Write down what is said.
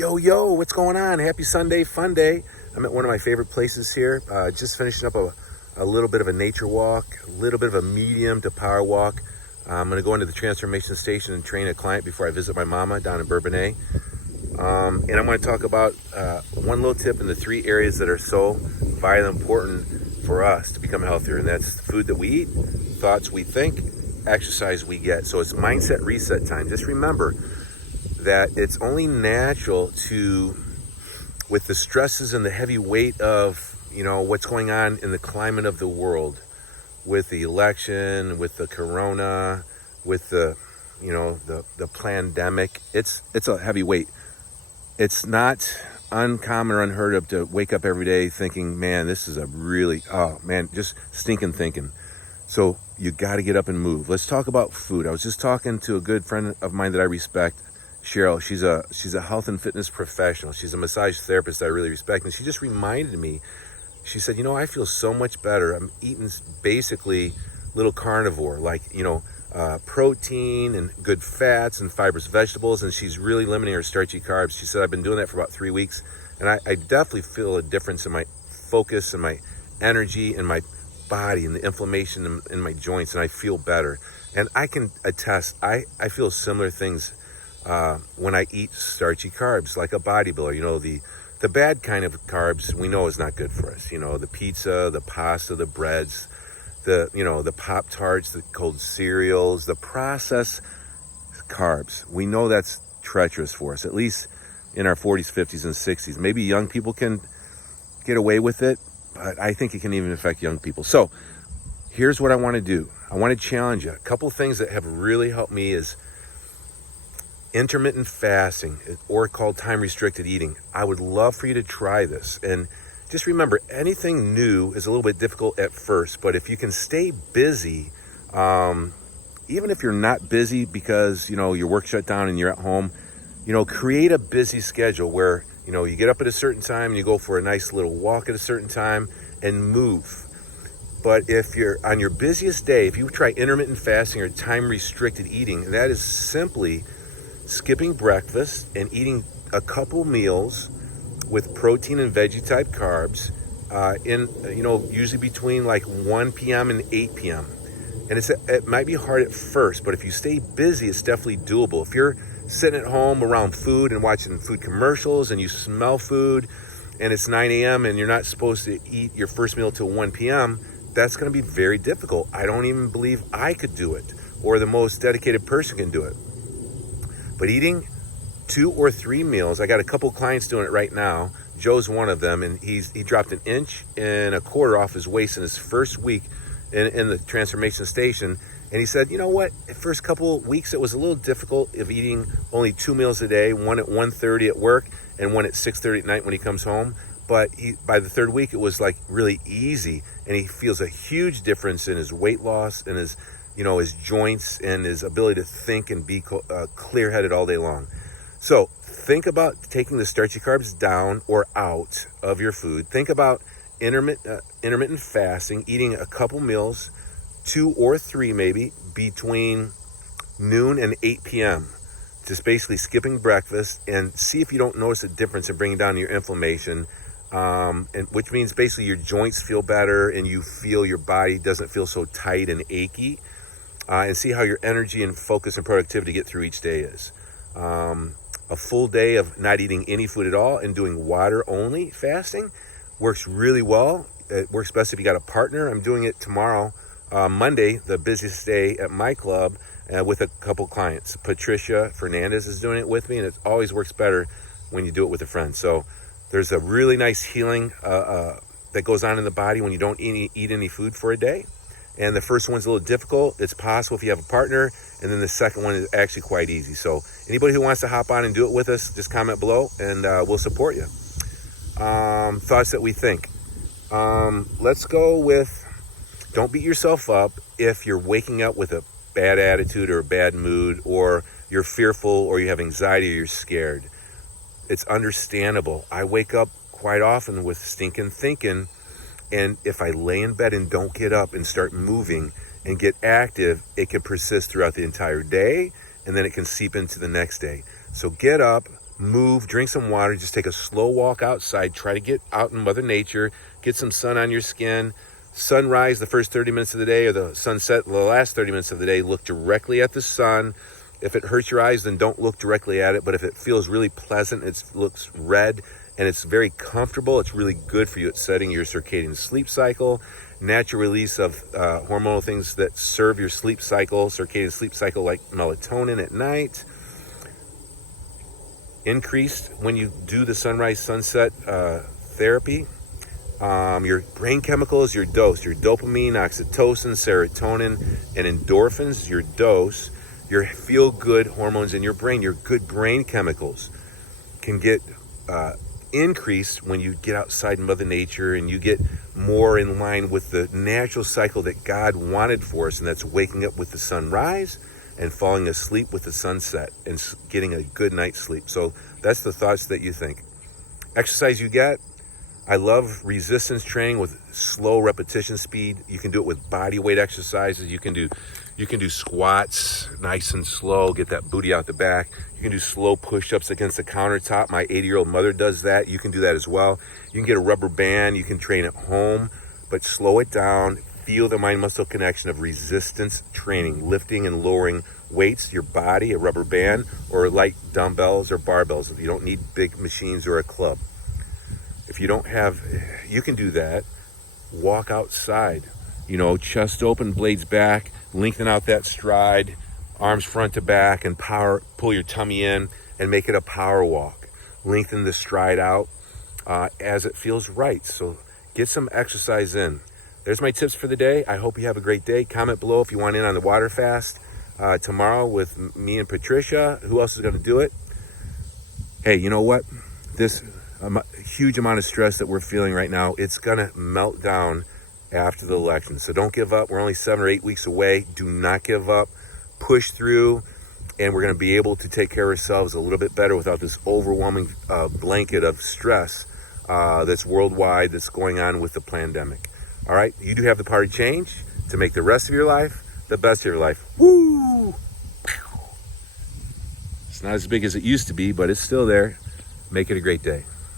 Yo, what's going on? Happy Sunday, fun day. I'm at one of my favorite places here. Just finishing up a little bit of a nature walk, a little bit of a medium to power walk. I'm going to go into the transformation station and train a client before I visit my mama down in Bourbonnais. And I'm going to talk about one little tip in the 3 areas that are so vitally important for us to become healthier. And that's the food that we eat, thoughts we think, exercise we get. So it's mindset reset time. Just remember that it's only natural to, with the stresses and the heavy weight of, what's going on in the climate of the world, with the election, with the corona, with the pandemic, it's a heavy weight. It's not uncommon or unheard of to wake up every day thinking, man, this is just stinking thinking. So you got to get up and move. Let's talk about food. I was just talking to a good friend of mine that I respect, Cheryl. She's a health and fitness professional. She's a massage therapist that I really respect. And she just reminded me, she said, I feel so much better. I'm eating basically little carnivore, like, protein and good fats and fibrous vegetables. And she's really limiting her starchy carbs. She said, I've been doing that for about 3 weeks. And I definitely feel a difference in my focus and my energy and my body and the inflammation in my joints. And I feel better. And I can attest, I feel similar things when I eat starchy carbs, like a bodybuilder. The bad kind of carbs we know is not good for us. The pizza, the pasta, the breads, the Pop-Tarts, the cold cereals, the processed carbs. We know that's treacherous for us, at least in our 40s, 50s, and 60s. Maybe young people can get away with it, but I think it can even affect young people. So here's what I want to do. I want to challenge you. A couple of things that have really helped me is intermittent fasting, or called time-restricted eating. I would love for you to try this. And just remember, anything new is a little bit difficult at first, but if you can stay busy, even if you're not busy because, your work shut down and you're at home, create a busy schedule where, you get up at a certain time and you go for a nice little walk at a certain time and move. But if you're on your busiest day, if you try intermittent fasting or time-restricted eating, that is simply skipping breakfast and eating a couple meals with protein and veggie type carbs usually between like 1 p.m. and 8 p.m. And it might be hard at first, but if you stay busy, it's definitely doable. If you're sitting at home around food and watching food commercials and you smell food and it's 9 a.m. and you're not supposed to eat your first meal till 1 p.m., that's going to be very difficult. I don't even believe I could do it, or the most dedicated person can do it. But eating 2 or 3 meals, I got a couple clients doing it right now. Joe's one of them, and he dropped 1.25 inches off his waist in his first week in the transformation station. And he said, the first couple of weeks it was a little difficult of eating only 2 meals a day, one at 1:30 at work and one at 6:30 at night when he comes home. But by the 3rd week, it was like really easy, and he feels a huge difference in his weight loss and his joints and his ability to think and be clear-headed all day long. So think about taking the starchy carbs down or out of your food. Think about intermittent fasting, eating a couple meals, 2 or 3 maybe, between noon and 8 p.m. Just basically skipping breakfast, and see if you don't notice a difference in bringing down your inflammation, and which means basically your joints feel better and you feel your body doesn't feel so tight and achy. And see how your energy and focus and productivity get through each day is. A full day of not eating any food at all and doing water only fasting works really well. It works best if you got a partner. I'm doing it tomorrow, Monday, the busiest day at my club, with a couple clients. Patricia Fernandez is doing it with me, and it always works better when you do it with a friend. So there's a really nice healing that goes on in the body when you don't eat any food for a day. And the first one's a little difficult. It's possible if you have a partner. And then the second one is actually quite easy. So anybody who wants to hop on and do it with us, just comment below and we'll support you. Thoughts that we think. Let's go with, don't beat yourself up if you're waking up with a bad attitude or a bad mood, or you're fearful, or you have anxiety, or you're scared. It's understandable. I wake up quite often with stinking thinking. And if I lay in bed and don't get up and start moving and get active, it can persist throughout the entire day, and then it can seep into the next day. So get up, move, drink some water, just take a slow walk outside, try to get out in Mother Nature, get some sun on your skin. Sunrise the first 30 minutes of the day, or the sunset the last 30 minutes of the day, look directly at the sun. If it hurts your eyes, then don't look directly at it. But if it feels really pleasant, it looks red, and it's very comfortable, it's really good for you at setting your circadian sleep cycle, natural release of hormonal things that serve your sleep cycle, circadian sleep cycle, like melatonin at night. Increased when you do the sunrise sunset therapy. Your brain chemicals, your dose, your dopamine, oxytocin, serotonin, and endorphins, your dose, your feel-good hormones in your brain, your good brain chemicals can get increased when you get outside in Mother Nature and you get more in line with the natural cycle that God wanted for us, and that's waking up with the sunrise and falling asleep with the sunset and getting a good night's sleep. So that's the thoughts that you think. Exercise you get. I love resistance training with slow repetition speed. You can do it with body weight exercises. You can do squats nice and slow, get that booty out the back. You can do slow push-ups against the countertop. My 80-year-old mother does that. You can do that as well. You can get a rubber band. You can train at home, but slow it down. Feel the mind-muscle connection of resistance training, lifting and lowering weights, your body, a rubber band, or light dumbbells or barbells. You don't need big machines or a club. If you don't have, you can do that. Walk outside, chest open, blades back, lengthen out that stride, arms front to back, and pull your tummy in and make it a power walk. Lengthen the stride out as it feels right. So get some exercise in. There's my tips for the day. I hope you have a great day. Comment below if you want in on the water fast tomorrow with me and Patricia. Who else is going to do it? Hey, you know what? This huge amount of stress that we're feeling right now, it's going to melt down after the election. So don't give up. We're only 7 or 8 weeks away. Do not give up. Push through, and we're going to be able to take care of ourselves a little bit better without this overwhelming blanket of stress that's worldwide, that's going on with the pandemic. All right? You do have the power to change, to make the rest of your life the best of your life. Woo! It's not as big as it used to be, but it's still there. Make it a great day.